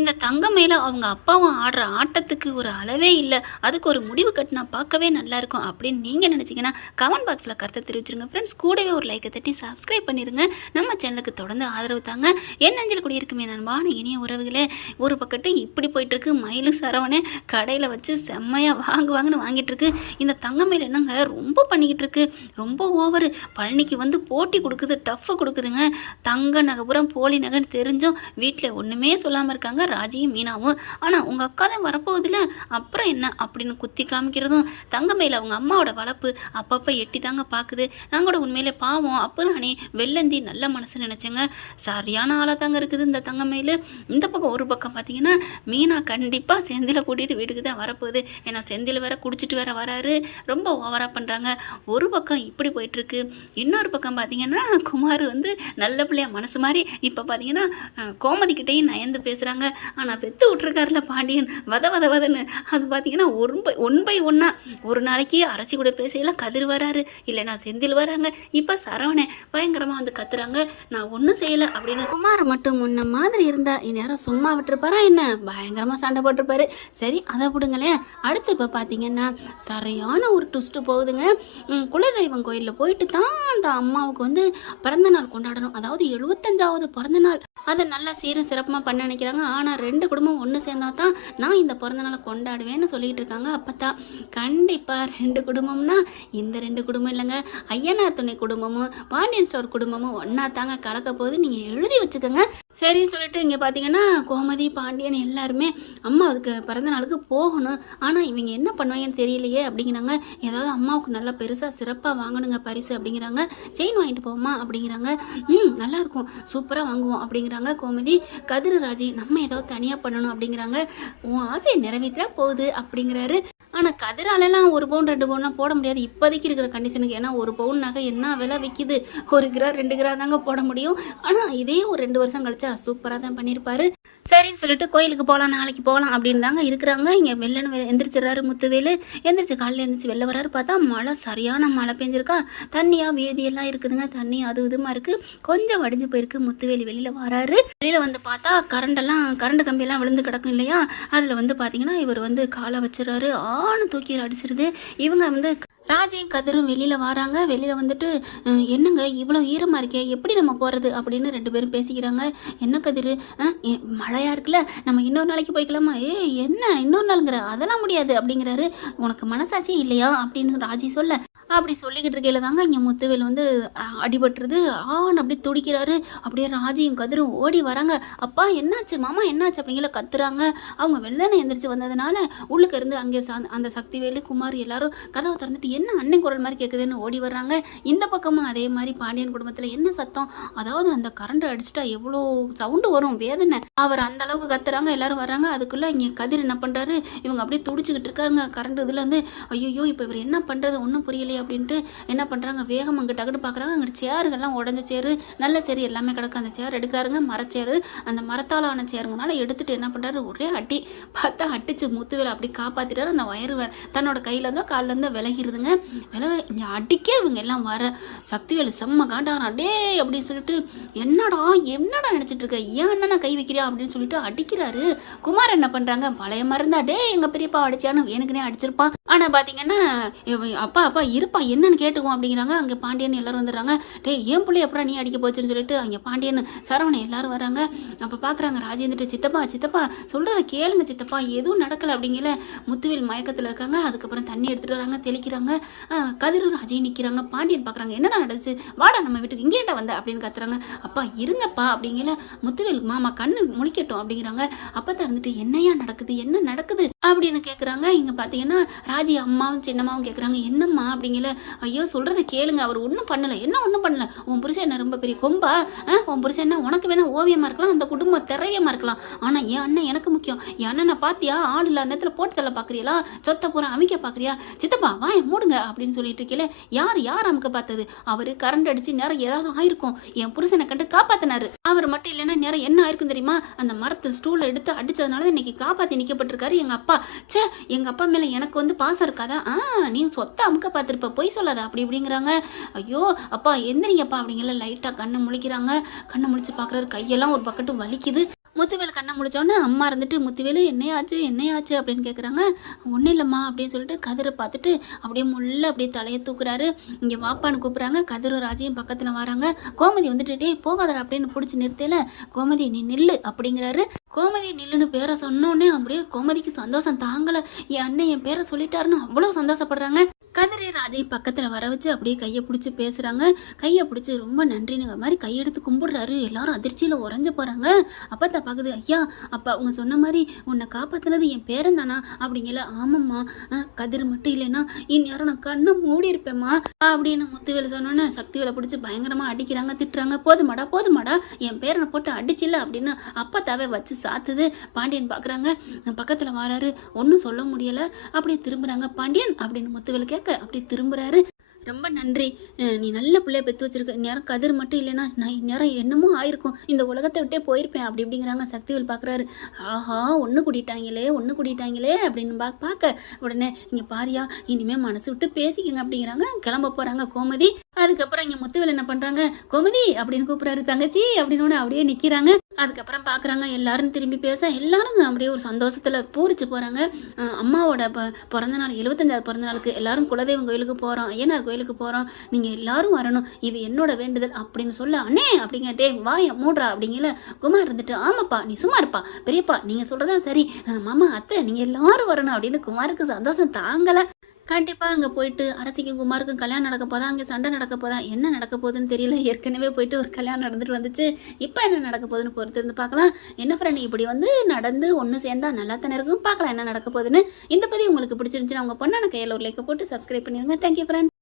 இந்த தங்கம் மேல அவங்க அப்பாவும் ஆடுற ஆட்டத்துக்கு ஒரு அளவே இல்லை. அதுக்கு ஒரு முடிவு கட்டினா பார்க்கவே நல்லா இருக்கும் அப்படின்னு நீங்கள் நினச்சிங்கன்னா கமெண்ட் பாக்ஸில் கருத்தை தெரிவிச்சிருங்க. ஃப்ரெண்ட்ஸ் கூடவே ஒரு லைக்கை தட்டி சப்ஸ்கிரைப் பண்ணிடுங்க நம்ம சேனலுக்கு தொடர்ந்து ஆதரவு தாங்க. என் அஞ்சல் குடியிருக்குமே நண்பான இனிய உறவுகளே ஒரு பக்கத்து இப்படி போயிட்டுருக்கு. மயிலும் மயிலு சரவணே கடையில் வச்சு செம்மையாக வாங்கு வாங்குன்னு வாங்கிட்டு இருக்கு இந்த தங்கமயில் என்னங்க ரொம்ப பண்ணிக்கிட்டு இருக்கு ரொம்ப ஓவர் பழனிக்கு வந்து போட்டி கொடுக்குது டஃப் கொடுக்குதுங்க. தங்க நகைபுரம் போலி நகைன்னு தெரிஞ்சும் வீட்டில் ஒன்றுமே சொல்லாமல் இருக்காங்க. ராஜியும் மீனாவும். ஆனால் உங்கள் அக்கா தான் வரப்போகுதுல அப்புறம் என்ன? அப்படின்னு குத்தி காமிக்கிறதும் தங்கமையில் அவங்க அம்மாவோட வளர்ப்பு அப்பப்போ எட்டி தாங்க பார்க்குது நாங்களோட கூட உண்மையிலே பாவம். அப்போ வெள்ளந்தி நல்ல மனசு நினச்சேங்க. சரியான ஆளாக தாங்க இருக்குது இந்த தங்கமயில் இந்த பக்கம் ஒரு பக்கம் பார்த்தீங்கன்னா மீனா கண்டிப்பாக செந்தில கூட்டிகிட்டு வீட்டுக்கு தான் வரப்போகுது. ஏன்னா செந்தில் வேற குடிச்சிட்டு வேற வராரு. ரொம்ப ஓவராக பண்ணுறாங்க ஒரு பக்கம் இப்படி போயிட்டுருக்கு. இன்னொரு பக்கம் பார்த்தீங்கன்னா குமார் வந்து நல்ல பிள்ளையா மனசு மாதிரி இப்போ பார்த்தீங்கன்னா அஹ், கோமதிக்கிட்டேயும் நயந்து பேசுகிறாங்க ஆனால் பெத்து விட்ருக்காருல பாண்டியன். வத வத வதன்னு. அது பார்த்தீங்கன்னா ஒன் பை ஒன் பை ஒன்றா ஒரு நாளைக்கு அரசி கூட பேசையில கதிர் வராரு. இல்லைனா செந்தில் வராங்க. இப்போ சரவணன் பயங்கரமாக வந்து கத்துறாங்க. நான் ஒன்றும் செய்யலை அப்படின்னு குமார் மட்டும் முன்ன மாதிரி இருந்தா இந்நேரம் சும்மா விட்டுருப்பாரா என்ன? பயங்கரமாக சண்டை போட்டிருப்பாரு. சரி அதை விடுங்களேன் அடுத்து இப்போ பார்த்தீங்கன்னா சரியான ஒரு ட்விஸ்ட்டு போகுதுங்க. குலதெய்வம் கோயிலில் போயிட்டு தான் அந்த அம்மாவுக்கு வந்து பிறந்த நாள் கொண்டாடணும். அதாவது எழுபத்தஞ்சாவது பிறந்த நாள் அதை நல்லா சீரும் சிறப்பாக பண்ண நினைக்கிறாங்க. ஆனால் ரெண்டு குடும்பம் ஒன்று சேர்ந்தா தான் நான் இந்த பிறந்த நாளை கொண்டாடுவேன்னு சொல்லிட்டு இருக்காங்க. அப்போ தான் கண்டிப்பாக ரெண்டு குடும்பம்னா இந்த ரெண்டு குடும்பம் இல்லைங்க. ஐயனார் துணை குடும்பமும் பாண்டியன் ஸ்டோர் குடும்பமும் ஒன்றா தாங்க கலக்க போது நீங்கள் எழுதி வச்சுக்கோங்க. சரின்னு சொல்லிட்டு இங்கே பார்த்தீங்கன்னா கோமதி பாண்டியன் எல்லாருமே அம்மா அதுக்கு பிறந்த நாளுக்கு போகணும். ஆனால் இவங்க என்ன பண்ணுவாங்கன்னு தெரியலையே அப்படிங்கிறாங்க. ஏதாவது அம்மாவுக்கு நல்லா பெருசாக சிறப்பாக வாங்கணுங்க பரிசு அப்படிங்கிறாங்க. செயின் வாங்கிட்டு போவோமா? அப்படிங்கிறாங்க. ம் நல்லாயிருக்கும். சூப்பராக வாங்குவோம் அப்படிங்கிறாங்க கோமதி. கதிர் ராஜி நம்ம ஏதாவது தனியாக பண்ணணும் அப்படிங்கிறாங்க. உன் ஆசையை நிறைவேற்றா போகுது அப்படிங்கிறாரு ஆனால் கதிராலெல்லாம் ஒரு பவுன் ரெண்டு பவுன்லாம் போட முடியாது. இப்போதைக்கு இருக்கிற கண்டிஷனுக்கு ஏன்னா ஒரு பவுன் நகை என்ன விலை விற்கிது ஒரு கிரா ரெண்டு கிரா தாங்க போட முடியும். ஆனால் இதே ஒரு ரெண்டு வருஷம் கழிச்சா சூப்பராக தான் பண்ணியிருப்பாரு. சரின்னு சொல்லிட்டு கோயிலுக்கு போகலாம் நாளைக்கு போகலாம் அப்படின்னு தாங்க இருக்கிறாங்க. இங்கே வெள்ளன்னு வெ- எந்திரிச்சிடுறாரு முத்துவேலு. எந்திரிச்சு காலையில் எந்திரிச்சு வெளில வராரு பார்த்தா மழை சரியான மழை பெஞ்சிருக்கா. தண்ணியாக வேதியெல்லாம் இருக்குதுங்க. தண்ணி அது இதுமா இருக்குது கொஞ்சம் வடிஞ்சு போயிருக்கு முத்துவேலி. வெளியில் வராரு. வெளியில் வந்து பார்த்தா கரண்டெல்லாம் கரண்ட் கம்பியெல்லாம் விழுந்து கிடக்கும் இல்லையா? அதில் வந்து பார்த்தீங்கன்னா இவர் வந்து காலை வச்சிடறாரு. ஆணு தூக்கி அடிச்சிருது. இவங்க வந்து ராஜையும் கதிரும் வெளியில் வராங்க. வெளியில் வந்துட்டு என்னங்க இவ்வளோ ஈரமாக இருக்கே? எப்படி நம்ம போகிறது அப்படின்னு ரெண்டு பேரும் பேசிக்கிறாங்க. என்ன கதிர்? மழையாக இருக்குல்ல? நம்ம இன்னொரு நாளைக்கு போய்க்கலாமா? ஏ என்ன? இன்னொரு நாளுங்கிற? அதெல்லாம் முடியாது. அப்படிங்கிறாரு. உனக்கு மனசாட்சி இல்லையா? அப்படின்னு ராஜி சொல்ல அப்படி சொல்லிக்கிட்டு இருக்கையில் தாங்க இங்கே முத்துவேல் வந்து அடிபட்டுறது அடிபட்டுருது. ஆண் அப்படி துடிக்கிறாரு. அப்படியே ராஜியும் கதிரும் ஓடி வராங்க. அப்பா என்னாச்சு? மாமா என்னாச்சு? அப்படிங்கிற கத்துறாங்க. அவங்க வெள்ளனை எந்திரிச்சு வந்ததுனால உள்ளுக்கு இருந்து அங்கே சா- அந்த சக்திவேலு குமார் எல்லாரும் கதவை திறந்துட்டு என்ன அண்ணன் குரல் மாதிரி கேட்குதுன்னு ஓடி வர்றாங்க. இந்த பக்கமும் அதே மாதிரி பாண்டியன் குடும்பத்தில் என்ன சத்தம்? அதாவது அந்த கரண்ட் அடிச்சுட்டா எவ்வளோ சவுண்டு வரும்? வேதனை. அவர் அந்த அளவுக்கு கத்துறாங்க. எல்லாரும் வர்றாங்க. அதுக்குள்ளே இங்கே கதிர் என்ன பண்ணுறாரு இவங்க அப்படியே துடிச்சுக்கிட்டு இருக்காங்க. கரண்ட் இதுலேருந்து ஐயோ இப்போ இவர் என்ன பண்ணுறது ஒன்றும் புரியலையே. அப்படின்ட்டு என்ன பண்ணுறாங்க வேகம் அங்கே டக்குனு பார்க்குறாங்க அங்கே சேருகள்லாம் உடஞ்ச சேரு நல்ல சேரு எல்லாமே கிடக்கு. அந்த சேர் எடுக்கிறாருங்க. மரச்சேரு அந்த மரத்தால் ஆன சேருங்கனால எடுத்துகிட்டு என்ன பண்ணுறாரு ஒரே அடி. பார்த்தா அடிச்சு முத்துவேலை அப்படி காப்பாற்றிட்டாரு அந்த வயறு தன்னோட கையிலேருந்தோ காலிலேருந்தோ காலில் விலகிருதுங்க. விலக இங்கே அடிக்க இவங்க எல்லாம் வர. சக்திவேலு செம்ம காண்டாரா டே அப்படின்னு சொல்லிட்டு என்னடா என்னடா நினச்சிட்டு இருக்க? ஏன் அண்ணனை கை வைக்கிறியா? அப்படின்னு சொல்லிட்டு அடிக்கிறாரு. குமார் என்ன பண்ணுறாங்க பழைய மருந்தா டே எங்கள் பெரியப்பா அடிச்சான்னு எனக்குனே அடிச்சிருப்பான். ஆனால் பார்த்தீங்கன்னா அப்பா அப்பா இருப்பா என்னன்னு கேட்டுக்குவோம் அப்படிங்கிறாங்க. அங்கே பாண்டியன் எல்லாரும் வந்துடுறாங்க. டேய் ஏன் பிள்ளை எப்படா நீ அடிக்க போச்சுன்னு சொல்லிட்டு அங்கே பாண்டியன் சரவணன் எல்லாரும் வராங்க. அப்போ பார்க்குறாங்க ராஜேந்திர சித்தப்பா சித்தப்பா சொல்கிறத கேளுங்க சித்தப்பா எதுவும் நடக்கலை அப்படிங்கல. முத்துவேல் மயக்கத்தில் இருக்காங்க. அதுக்கப்புறம் தண்ணி எடுத்துகிட்டு வராங்க தெளிக்கிறாங்க. கதிரும் ராஜையும் நிற்கிறாங்க பாண்டியன் பார்க்குறாங்க என்னடா நடந்துச்சு? வாடா நம்ம வீட்டுக்கு இங்கேடா வந்த? அப்படின்னு கத்துறாங்க. அப்பா இருங்கப்பா அப்படிங்கல. முத்துவேல் மாமா கண்ணு முழிக்கட்டும் அப்படிங்கிறாங்க. அப்போ தான் இருந்துட்டு என்னையா நடக்குது? என்ன நடக்குது? அப்படின்னு கேட்குறாங்க இங்கே பார்த்தீங்கன்னா ராஜி அம்மாவும் சின்னம்மாவும் கேட்குறாங்க என்னம்மா அப்படிங்கல? ஐயோ சொல்கிறத கேளுங்க. அவர் ஒன்றும் பண்ணலை. என்ன ஒன்றும் பண்ணல? உன் புருஷன் என்ன ரொம்ப பெரிய கொம்பா? ஆ, உன் புருஷன் என்ன உனக்கு வேணால் ஓவியமாக இருக்கலாம். அந்த குடும்பம் திரையமாக இருக்கலாம். ஆனால் என் அண்ணன் எனக்கு முக்கியம். என் அண்ணனை பார்த்தியா ஆள் இல்லாத நேரத்தில் போட்டு தள்ள பார்க்குறீங்களா சொத்தை பூரா அமைக்க பார்க்குறியா சித்தப்பா வாய மூடுங்க அப்படின்னு சொல்லிட்டு இருக்கல யார் யார் அமுக்க பார்த்தது? அவர் கரண்ட் அடிச்சு நேரம் ஏதாவது ஆயிருக்கும். என் புருஷனை கண்டு காப்பாத்தினாரு. அவர் மட்டும் இல்லைன்னா நேரம் என்ன ஆயிருக்கும் தெரியுமா? அந்த மரத்து ஸ்டூலை எடுத்து அடிச்சதுனால இன்னைக்கு காப்பாற்றி நிற்கப்பட்டிருக்காரு எங்கள் அப்பா. ச்சே எங்கள் அப்பா மேலே எனக்கு வந்து பாசம் இருக்காதா? ஆ நீ சொத்தை அமுக்க பார்த்துருப்ப பொய் சொல்லாத அப்படி இப்படிங்கிறாங்க. ஐயோ அப்பா எந்திரிங்கப்பா அப்படிங்கிற லைட்டாக கண்ணை முழிக்கிறாங்க. கண்ணை முழிச்சு பார்க்குறாரு கையெல்லாம் ஒரு பக்கத்து வலிக்குது. முத்துவேல் கண்ணை முடிச்சோடனே அம்மா இருந்துட்டு முத்துவேலு என்னையாச்சு என்னையாச்சு? அப்படின்னு கேட்குறாங்க ஒன்றும் இல்லைம்மா அப்படின்னு சொல்லிட்டு கதிரை பார்த்துட்டு அப்படியே முள்ள அப்படியே தலையை தூக்குறாரு. இங்கே வாப்பான்னு கூப்பிட்றாங்க. கதிரும் ராஜையும் பக்கத்தில் வராங்க. கோமதி வந்துட்டு டேய் போகாதடா அப்படின்னு பிடிச்சி நிறுத்தல கோமதி நீ நில்லு அப்படிங்கிறாரு. கோமதி நில்லுன்னு பேரை சொன்னோடனே அப்படியே கோமதிக்கு சந்தோஷம் தாங்கலை. என் அண்ணன் என் பேரை சொல்லிட்டாருன்னு அவ்வளோ சந்தோஷப்படுறாங்க. கதிரை ராஜை பக்கத்தில் வர வச்சு அப்படியே கையை பிடிச்சி பேசுகிறாங்க கையை பிடிச்சி ரொம்ப நன்றினுங்க மாதிரி கையெடுத்து கும்பிடுறாரு. எல்லாரும் அதிர்ச்சியில் உறைஞ்சு போகிறாங்க அப்பத்தா பார்க்குது ஐயா அப்பா அவங்க சொன்ன மாதிரி உன்னை காப்பாற்றினது என் பேரன் தானா அப்படிங்கல ஆமாம்மா. கதிர் மட்டும் இல்லைன்னா இந்நேரம் நான் கண்ணை மூடி இருப்பேம்மா. அப்படின்னு முத்துவேல் சொன்னோன்னே சக்திவேலை பிடிச்சி பயங்கரமாக அடிக்கிறாங்க திட்டுறாங்க. போதுமாடா போதுமாடா. என் பேரனை போட்டு அடிச்சில்ல அப்படின்னு அப்பத்தாவே வச்சு சாத்துது. பாண்டியன் பார்க்குறாங்க பக்கத்தில் வராரு. ஒன்றும் சொல்ல முடியலை. அப்படியே திரும்புகிறாங்க பாண்டியன் அப்படின்னு முத்துவேல் கேட்க அப்படியே திரும்புகிறாரு ரொம்ப நன்றி. நீ நல்ல பிள்ளைய பெற்று வச்சிருக்க. நேரம் கதிர் மட்டும் இல்லைன்னா நான் இந்நேரம் என்னமோ ஆயிருக்கும். இந்த உலகத்தை விட்டே போயிருப்பேன். அப்படி இப்படிங்கிறாங்க சக்திவேல் பார்க்குறாரு ஆஹா ஒன்று கூட்டிட்டாங்களே ஒன்று கூட்டிட்டாங்களே அப்படின்னு பா பார்க்க உடனே இங்கே பாரியா இனிமேல் மனசு விட்டு பேசிக்கங்க அப்படிங்கிறாங்க. கிளம்ப போகிறாங்க கோமதி. அதுக்கப்புறம் இங்கே முத்துவேல் என்ன பண்ணுறாங்க கோமதி அப்படின்னு கூப்பிட்றாரு தங்கச்சி. அப்படின்னு அப்படியே நிற்கிறாங்க அதுக்கப்புறம் பார்க்குறாங்க எல்லாரும் திரும்பி பேச எல்லாரும் அப்படியே ஒரு சந்தோஷத்தில் பூரிச்சு போகிறாங்க அம்மாவோட ப பிறந்த நாள் எழுபத்தஞ்சாவது பிறந்த நாளுக்கு எல்லாரும் குலதெய்வம் கோயிலுக்கு போகிறோம் ஐயனார் கோயிலுக்கு போகிறோம் நீங்கள் எல்லாரும் வரணும் இது என்னோட வேண்டுதல் அப்படின்னு சொல்ல அண்ணே அப்படிங்க டே வாய மூடுறா அப்படிங்கல குமார் இருந்துட்டு ஆமாப்பா நீ சும்மா இருப்பா பெரியப்பா நீங்கள் சொல்கிறதா சரி மாமா அத்தை நீங்கள் எல்லாரும் வரணும் அப்படின்னு குமாருக்கு சந்தோஷம் தாங்கலை. கண்டிப்பாக அங்கே போயிட்டு அரசிக்கும் குமாருக்கும் கல்யாணம் நடக்க போதா அங்கே சண்டை நடக்க போதா என்ன நடக்க போகுதுன்னு தெரியல. ஏற்கனவே போயிட்டு ஒரு கல்யாணம் நடந்துட்டு வந்துச்சு. இப்போ என்ன நடக்க போகுதுன்னு பொறுத்து இருந்து பார்க்கலாம். என்ன ஃப்ரெண்ட் இப்படி வந்து நடந்து ஒன்று சேர்ந்தா நல்லா தானே இருக்கும்? பார்க்கலாம் என்ன நடக்க போகுதுன்னு. இந்த பதிவு உங்களுக்கு பிடிச்சிருந்துச்சுன்னா உங்கள் பொண்ணான கையில் ஒரு லைக்கை போட்டு சப்ஸ்கிரைப் பண்ணிடுங்க. Thank you friend